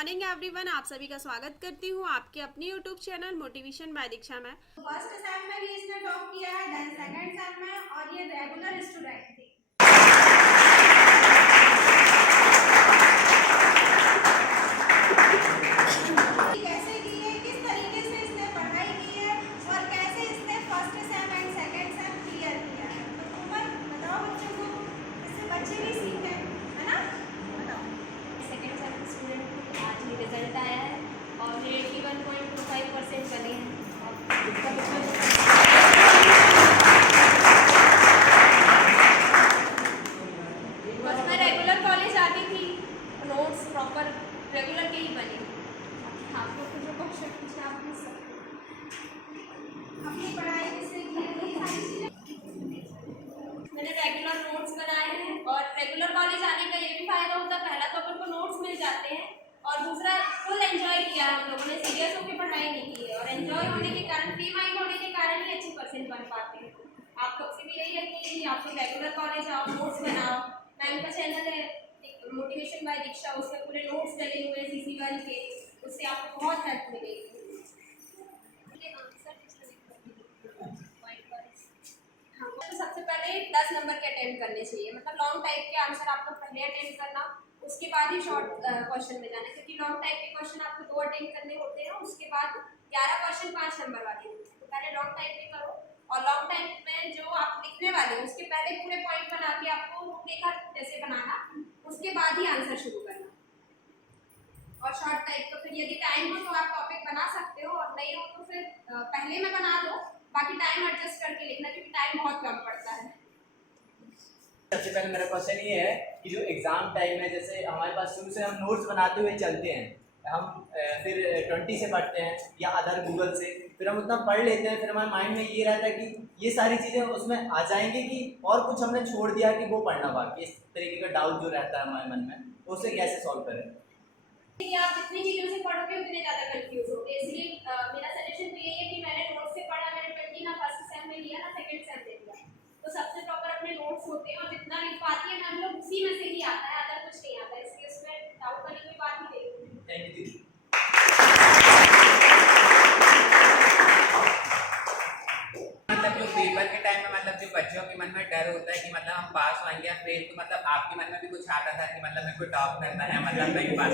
Morning everyone, आप सभी का स्वागत करती हूँ आपके अपने यूट्यूब चैनल मोटिवेशन बाय दीक्षा में। फर्स्ट सेम में भी इसने टॉप किया है, देन सेकंड सेम में, और ये रेगुलर स्टूडेंट थी। कैसे की है, किस तरीके से इसने पढ़ाई की है और कैसे इसने first sem and second same clear किया है। तो उमर बताओ बच्चों को, इससे बच्चे भी सीखते हैं, है ना? बताओ। सेकेंड सेम स्टूडेंट आज ही रिजल्ट आया है और मेरे 81.25% बने हैं। बस मैं रेगुलर कॉलेज आती थी, नोट्स प्रॉपर रेगुलर के ही बने। आपको कुछ क्वेश्चन पूछे आप पूछ सकते हो। अपनी पढ़ाई किससे की है, ये सारी चीजें मैंने रेगुलर नोट्स बनाए हैं और रेगुलर कॉलेज आने का ये भी फायदा होता है, पहला तो अपन को नोट्स मिल जाते हैं और दूसरा फुल एंजॉय किया हम लोगों ने, सीरियस होकर पढ़ाई नहीं की है और एंजॉय होने के कारण, फ्री माइंड होने के कारण ही अच्छे परसेंट बन पाते हैं। आप लोग से भी यही है कि आप लोग रेगुलर कॉलेज आओ, नोट्स बनाओ। मैम का चैनल है मोटिवेशन बाय दीक्षा, उसमें पूरे नोट्स डले हुए हैं CC1 के, उससे आपको बहुत हेल्प मिलेगी। तो सबसे पहले 10 नंबर के अटेम्प्ट करने चाहिए, मतलब लॉन्ग टाइप के आंसर आपको पहले अटेम्प्ट करना, उसके बाद ही शॉर्ट क्वेश्चन में जाना, क्योंकि लॉन्ग टाइप के क्वेश्चन आपको 2 अटेम्प्ट करने होते हैं, उसके बाद 11 क्वेश्चन 5 नंबर वाले होते हैं। तो पहले लॉन्ग टाइप में करो और लॉन्ग टाइप में जो आप लिखने वाले हैं उसके पहले पूरे पॉइंट बना के आपको रूपरेखा जैसे बनाना, उसके बाद ही आंसर शुरू करना। और शॉर्ट टाइप तो फिर यदि टाइम हो तो आप टॉपिक बना सकते हो और नहीं हो तो फिर पहले में बना दो, बाकी टाइम एडजस्ट करके लिखना क्योंकि टाइम बहुत कम पड़ता है। सबसे पहले मेरा क्वेश्चन ये है कि जो एग्ज़ाम टाइम है, जैसे हमारे पास शुरू से हम नोट्स बनाते हुए चलते हैं, हम फिर 20 से पढ़ते हैं या अदर गूगल से, फिर हम उतना पढ़ लेते हैं, फिर हमारे माइंड में ये रहता है कि ये सारी चीज़ें उसमें आ जाएंगी कि और कुछ हमने छोड़ दिया कि वो पढ़ना बाकी। इस तरीके का डाउट जो रहता है हमारे मन में, तो उसे कैसे सॉल्व करें? कि आप जितनी चीज़ों से पढ़ोगे उतने ज़्यादा कंफ्यूज होगे, इसलिए मेरा सजेशन तो यही है कि मैंने नोट्स से पढ़ा, मैंने 20 ना फर्स्ट सेम में लिया ना सेकंड सेम में लिया, तो सबसे प्रॉपर अपने नोट्स होते हैं और जितना लिख पाती है मैं हम लोग उसी में से ही आता है, अदर कुछ नहीं आता, इसलिए उसमें डाउट वाली कोई बात ही नहीं। Thank you. मतलब जो पेपर के टाइम में, मतलब जो बच्चों के मन में डर होता है कि मतलब हम पास होंगे या फेल, तो मतलब आपके मन में भी कुछ आता था कि मतलब मेरे को टॉप करना है, मतलब नहीं पास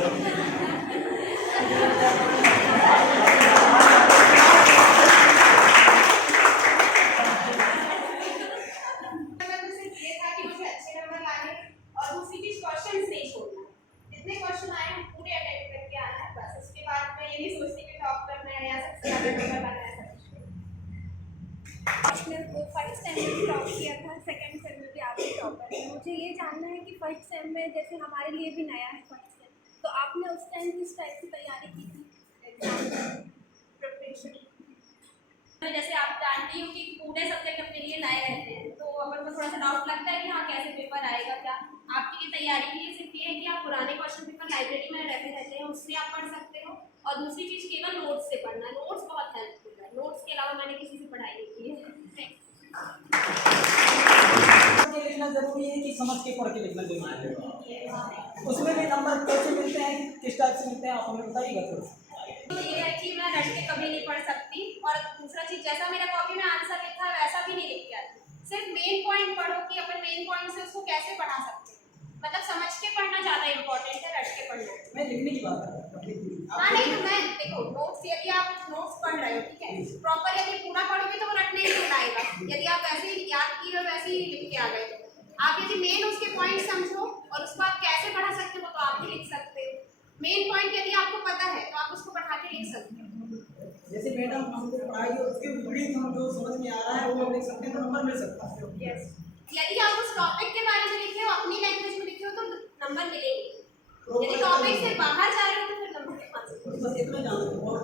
ये था कि मुझे अच्छे नंबर लाने और दूसरी चीज क्वेश्चंस नहीं छोड़ना, जितने क्वेश्चन आए हम पूरे अटेम्प्ट करके आना है बस। उसके बाद मैं ये नहीं सोचती कि टॉप करना है या सबसे ज्यादा नंबर लाना है। आपने फर्स्ट सेम में भी टॉप किया था, सेकंड सेम में भी आपने टॉपर है। मुझे ये जानना है कि फर्स्ट सेम में जैसे हमारे लिए भी नया है फर्स्ट सेम, तो आपने उस टाइम किस टाइप की तैयारी की थी एग्जाम प्रिपरेशन? जैसे आप जानती हो कि पूरे सब्जेक्ट अपने लिए नए रहते हैं, तो अपन को थोड़ा सा डाउट लगता है कि हाँ कैसे पेपर आएगा क्या। आपकी ये तैयारी के लिए सिर्फ ये है कि आप पुराने क्वेश्चन पेपर लाइब्रेरी में रखे रहते हैं, उससे आप पढ़ सकते हो, और दूसरी चीज़ केवल नोट्स से पढ़ना, नोट्स बहुत हेल्पफुल है, नोट्स के अलावा मैंने किसी से पढ़ाई नहीं की है। लिखना जरूरी है कि समझ के पढ़ के लिखना जरूरी है? उसमें भी नंबर कैसे मिलते हैं, किस टाइप से मिलते हैं, आप हमें बताइएगा थोड़ा। तो ये है कि मैं रट के कभी नहीं पढ़ सकती, और दूसरा चीज जैसा मेरा कॉपी में आंसर लिखा है वैसा भी नहीं लिख के आती, सिर्फ मेन पॉइंट पढ़ो कि अपन मेन पॉइंट से उसको कैसे पढ़ा सकते हैं, मतलब समझ के पढ़ना ज़्यादा इंपॉर्टेंट है, रट के पढ़ना। मैं लिखने की बात कर रहा हूँ। हाँ नहीं, तो मैं देखो नोट्स, यदि आप नोट्स पढ़ रहे हो ठीक है, प्रॉपर यदि पूरा पढ़ोगे तो वो रटने नहीं आएगा, यदि आप वैसे ही याद किए हो वैसे ही लिख के आ गए, आप यदि मेन उसके पॉइंट समझो और उसको आप कैसे पढ़ा सकते हो तो आप भी लिख सकते हो। मेन पॉइंट यदि आपको पता है तो आप उसको पढ़ा के लिख सकते हो। जैसे मैडम हमको पढ़ाई और उसके विपरीत हम जो समझ में आ रहा है वो हम लिख सकते हैं, तो नंबर मिल सकता है। यस, यदि आप उस टॉपिक के बारे में लिखे हो, अपनी लैंग्वेज में लिखे हो तो नंबर मिलेंगे, यदि टॉपिक से बाहर जा रहे हो तो फिर नंबर के पास। बस इतना जानते हो और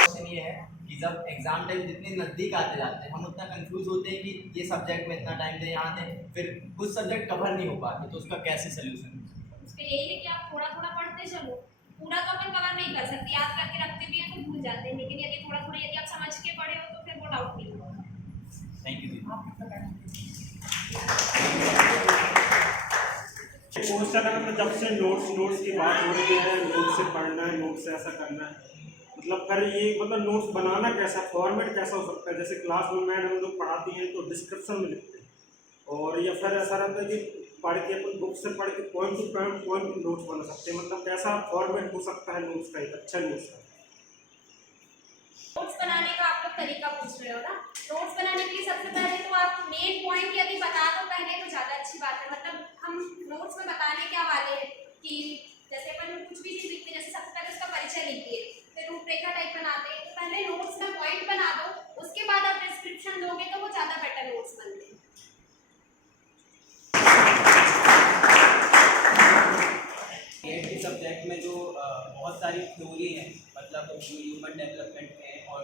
क्वेश्चन ये है कि जब एग्जाम टाइम जितने नज़दीक आते जाते हैं, हम उतना कंफ्यूज होते हैं कि ये सब्जेक्ट में इतना टाइम दे, यहाँ दे, फिर कुछ सब्जेक्ट कवर नहीं हो पाते, तो उसका कैसे सोल्यूशन? उसके यही है कि आप थोड़ा थोड़ा पढ़ते चलो, पूरा तो अपन कवर नहीं कर सकते, याद करके रखते भी हैं तो भूल जाते हैं, लेकिन यदि थोड़ा थोड़ा यदि आप समझ के पढ़े हो तो फिर वो डाउट नहीं होगा। Thank you. पोस्ट चैनल में जब से नोट्स की बात हो रही है, नोट्स से पढ़ना है, नोट्स से ऐसा करना है, मतलब फिर ये मतलब नोट्स बनाना कैसा, फॉर्मेट कैसा हो सकता है? जैसे क्लास में मैडम लोग पढ़ाती हैं तो डिस्क्रिप्शन में लिखते हैं, और या फिर ऐसा रहता है कि पढ़ के अपन बुक से पढ़ के पॉइंट टू पॉइंट नोट्स बना सकते हैं, मतलब कैसा फॉर्मेट हो सकता है नोट्स का, एक अच्छा नोट्स का? नोट्स बनाने का आप लोग तरीका पूछ रहे हो ना। नोट्स बनाने के लिए सबसे पहले तो आप मेन पॉइंट यदि बता दो पहले तो ज़्यादा अच्छी बात है। मतलब हम नोट्स में बताने क्या वाले हैं कि जैसे अपन कुछ भी चीज़ लिखते हैं, जैसे सबसे पहले उसका परिचय लिखिए, फिर रूपरेखा टाइप बनाते हैं, तो पहले नोट्स में पॉइंट बना दो, उसके बाद आप डिस्क्रिप्शन दोगे तो वो ज़्यादा बेटर नोट्स बनते हैं। के सब्जेक्ट में जो बहुत सारी थ्योरी है, मतलब ह्यूमन डेवलपमेंट में, और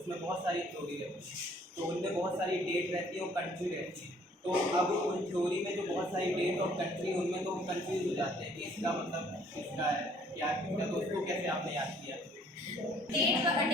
उसमें बहुत सारी थ्योरी रहती है, तो उनमें बहुत सारी डेट रहती है और कंट्री रहती है। तो अब उन थ्योरी में जो बहुत सारी डेट और कंट्री, उनमें तो हम कंफ्यूज हो जाते हैं कि इसका मतलब किसका है, क्या किसका, तो उसको कैसे आपने याद किया? डेट और सन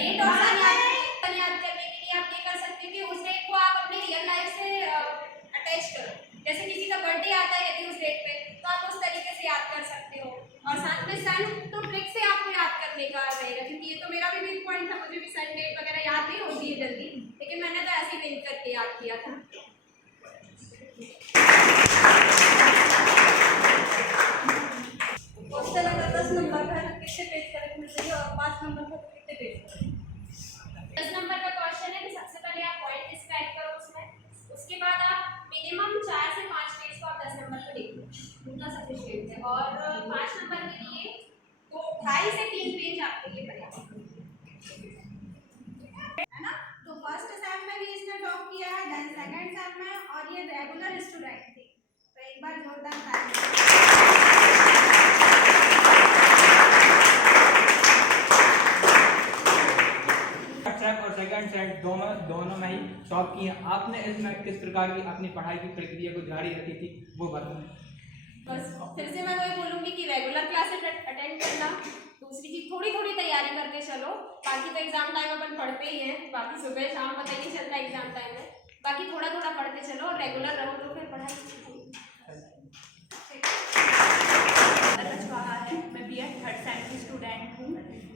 याद करने के लिए आप ये कर सकते हैं कि उस डेट को आप अपने रियल लाइफ से अटैच करो। जैसे किसी का बर्थडे आता है यदि उस डेट पे, तो आप उस तरीके से याद कर सकते हो। और साथ में सन तो ट्रिक से आपको याद करने का रहेगा, क्योंकि ये तो मेरा भी वीक पॉइंट था, मुझे भी सन डेट वगैरह याद नहीं होती है जल्दी, लेकिन मैंने तो ऐसे ही लिंक करके याद किया था। क्वेश्चन अगर 10 नंबर का है तो कितने पेज का रखना चाहिए, और 5 नंबर का तो कितने पेज का? 10 नंबर का क्वेश्चन है तो सबसे पहले आप पॉइंट डिस्क्राइब करो उसमें, उसके बाद आप मिनिमम 4 से 5 पेज को आप 10 नंबर को लिख लो, उतना सफिशिएंट है। और 5 नंबर के लिए तो 2.5 से 3 पेज आपके लिए पर्याप्त है ना। तो फर्स्ट सेम में भी इसने टॉप किया है, देन सेकंड सेम में, और ये रेगुलर स्टूडेंट थी, तो एक बार जोरदार ताली। व्हाट्सएप और सेकंड सेट दोनों में ही टॉप किए। आपने इसमें किस प्रकार की अपनी पढ़ाई की प्रक्रिया को जारी रखी थी वो बताएं। बस फिर से मैं वही बोलूँगी कि रेगुलर क्लासेस अटेंड करना, दूसरी चीज़ थोड़ी थोड़ी तैयारी करते चलो, बाकी तो एग्जाम टाइम अपन पढ़ते ही हैं, बाकी सुबह शाम पता ही नहीं चलता एग्जाम टाइम में, बाकी थोड़ा थोड़ा पढ़ते चलो और रेगुलर रहो तो फिर पढ़ाई। रजवाहा है, मैं बीएड थर्ड सेम की स्टूडेंट हूँ।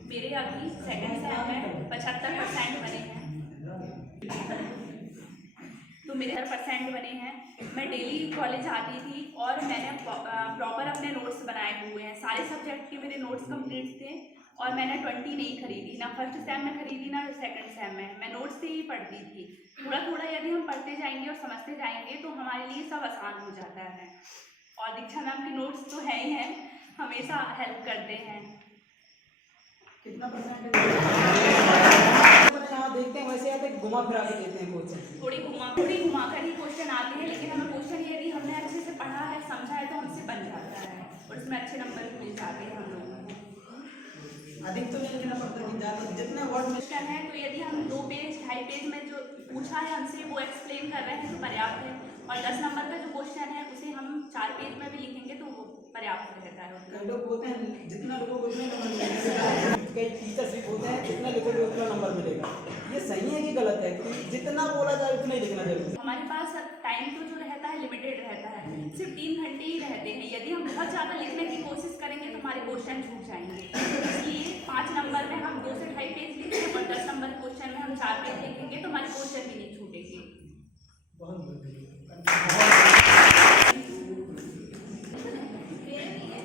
मेरे अभी सेकंड सेम में 75% बने हैं, तो मेरे 100% बने हैं। मैं डेली कॉलेज आती थी और मैंने प्रॉपर अपने नोट्स बनाए हुए हैं, सारे सब्जेक्ट के मेरे नोट्स कंप्लीट थे, और मैंने 20 नहीं खरीदी, ना फर्स्ट सेम में खरीदी ना सेकंड सेम में, मैं नोट्स से ही पढ़ती थी। थोड़ा थोड़ा यदि हम पढ़ते जाएंगे और समझते जाएंगे तो हमारे लिए सब आसान हो जाता है। और दीक्षा मैम के नोट्स तो है ही हैं, हमेशा हेल्प करते हैं। कितना परसेंट यहाँ देखते हैं वैसे आते घुमा फिरा के देते हैं क्वेश्चन, थोड़ी घुमा कर ही क्वेश्चन आते हैं, लेकिन हमें क्वेश्चन यदि हमने अच्छे से पढ़ा है, समझा है, तो हमसे बन जाता है और उसमें अच्छे नंबर भी मिल जाते हैं हम लोगों को। अधिक तो नहीं लिखना पड़ता कि ज़्यादा, जितने वर्ड में क्वेश्चन है तो यदि हम 2 पेज 2.5 पेज में जो पूछा है हमसे वो एक्सप्लेन कर रहे हैं तो पर्याप्त है, और 10 नंबर का जो क्वेश्चन है उसे हम 4 पेज में भी लिखेंगे तो वो पर्याप्त रहता है। कई लोग बोलते हैं जितना लिखोगे उतना नंबर मिलेगा, कई टीचर्स भी बोलते हैं जितना लिखोगे उतना नंबर मिलेगा। ये सही है कि गलत है कि जितना बोला जाए उतना ही लिखना जरूरी? हमारे पास टाइम तो जो रहता है लिमिटेड रहता है, सिर्फ 3 घंटे ही रहते हैं। यदि हम बहुत ज़्यादा लिखने की कोशिश करेंगे तो हमारे क्वेश्चन छूट जाएंगे, इसलिए 5 नंबर में हम 2 से 2.5 पेज लिखेंगे और 10 नंबर क्वेश्चन में हम 4 पेज लिखेंगे तो हमारे क्वेश्चन भी नहीं छूटेंगे।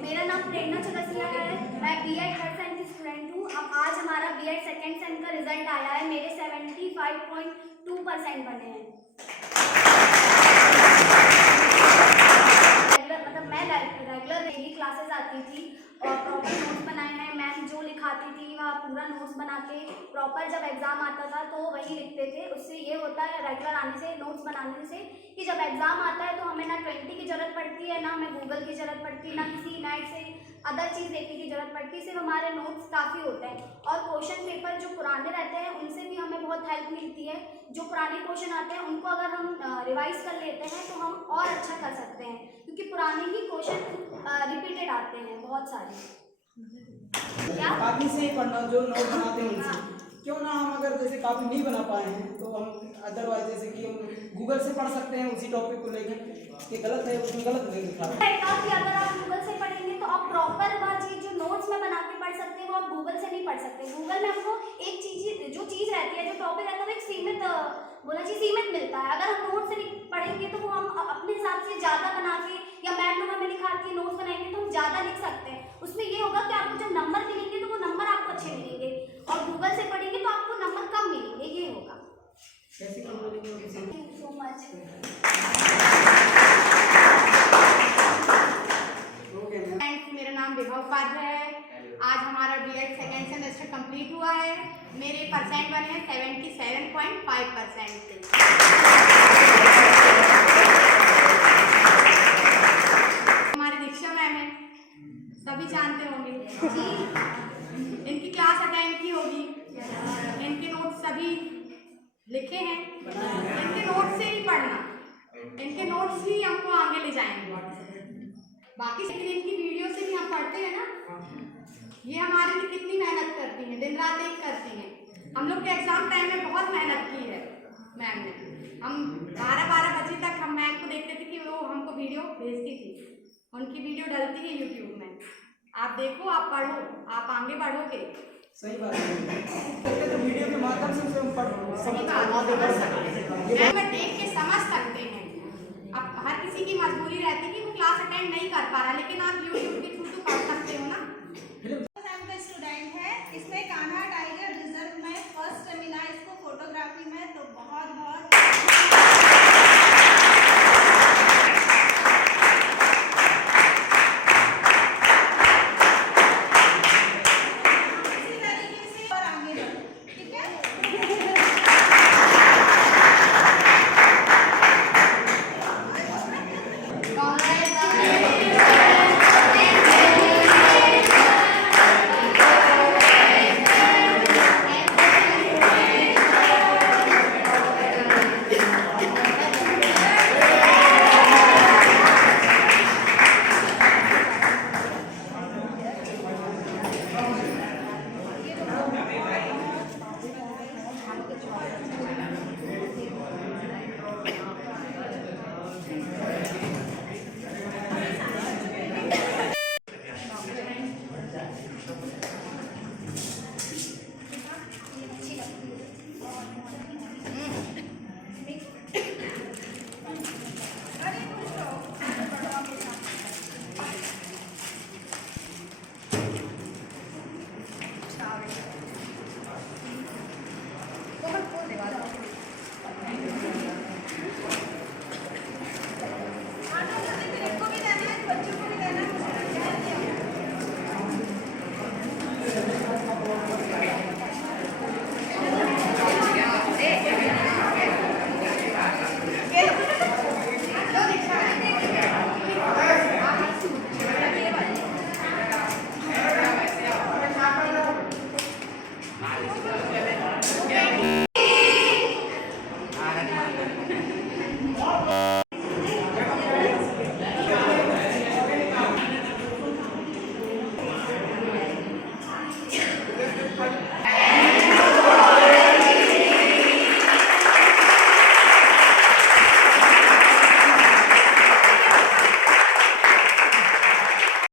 मेरा नाम प्रेरणा चौरसिया है, मैं बीएड थर्ड सेम की स्टूडेंट हूँ। अब आज हमारा बीएड सेकेंड सेम का रिजल्ट आया है, मेरे 75.2% बने हैं। मतलब मैं रेगुलर डेली क्लासेस आती थी और प्रॉपर नोट्स बनाए हैं, मैम जो लिखाती थी वह पूरा नोट्स बना के प्रॉपर जब एग्ज़ाम आता था तो वही लिखते थे। उससे ये होता है रेगुलर आने से, नोट्स बनाने से, कि जब एग्ज़ाम आता है तो हमें ना 20 की ज़रूरत पड़ती है, ना हमें गूगल की ज़रूरत पड़ती है, ना किसी नेट से अदर चीज़ देखने की ज़रूरत पड़ती है, सिर्फ हमारे नोट्स काफ़ी होते हैं। और क्वेश्चन पेपर जो पुराने रहते हैं उनसे भी हमें बहुत हेल्प मिलती है। जो पुराने क्वेश्चन आते हैं उनको अगर हम रिवाइज कर लेते हैं तो हम और अच्छा कर सकते हैं, क्योंकि पुराने ही क्वेश्चन रिपीटेड आते हैं बहुत सारे। क्या काफी से ही पढ़ना, जो नोट बनाते हैं उनसे, क्यों ना हम अगर जैसे काफी नहीं बना पाए हैं तो हम अदरवाइज जैसे कि हम गूगल से पढ़ सकते हैं उसी टॉपिक को लेकर, ये गलत है, उसमें गलत नहीं लिखा है। कि अगर आप गूगल से पढ़ेंगे तो आप प्रॉपर वह चीज़ जो नोट्स में बना के पढ़ सकते हैं वो आप गूगल से नहीं पढ़ सकते। गूगल में हमको एक चीज़ जो चीज़ रहती है, जो टॉपिक रहता है वो एक सीमित सीमित मिलता है। अगर हम नोट से पढ़ेंगे तो वो हम अपने हिसाब से ज़्यादा बना के, या मैम लोग हमें लिखा के नोट्स बनाएंगे तो हम ज़्यादा लिख सकते हैं। उसमें ये होगा कि आपको जब नंबर मिलेंगे तो वो नंबर आपको अच्छे मिलेंगे, और गूगल से पढ़ेंगे तो आपको नंबर कम मिलेंगे, ये होगा। कैसे कम बोलेंगे? Thank you so much. मेरा नाम विभा उपाध्याय है। आज हमारा B.Ed सेकेंड सेमेस्टर कंप्लीट हुआ है। मेरे परसेंट बने हैं 77.5%। हमारे दीक्षा मैम है, सभी जानते होंगे जी। इनकी क्लास अटेंड की होगी, इनके नोट्स सभी लिखे हैं। इनके नोट्स से ही पढ़ना, इनके नोट्स ही हमको आगे ले जाएंगे। बाकी इनकी वीडियो से भी हम पढ़ते हैं ना, ये हमारे लिए कितनी मेहनत करती हैं, दिन रात एक करती हैं। हम लोग के एग्जाम टाइम में बहुत मेहनत की है मैम ने। हम 12-12 बजे तक हम मैम को देखते थे कि वो हमको वीडियो भेजती थी, उनकी वीडियो डलती है यूट्यूब में। आप देखो, आप पढ़ो, आप आगे बढ़ोगे। सही बात है, तो वीडियो के माध्यम से हम पढ़ सही बात है, देख के समझ सकते हैं। अब हर किसी की मजबूरी रहती है कि वो क्लास अटेंड नहीं कर पा रहा, लेकिन आप यूट्यूब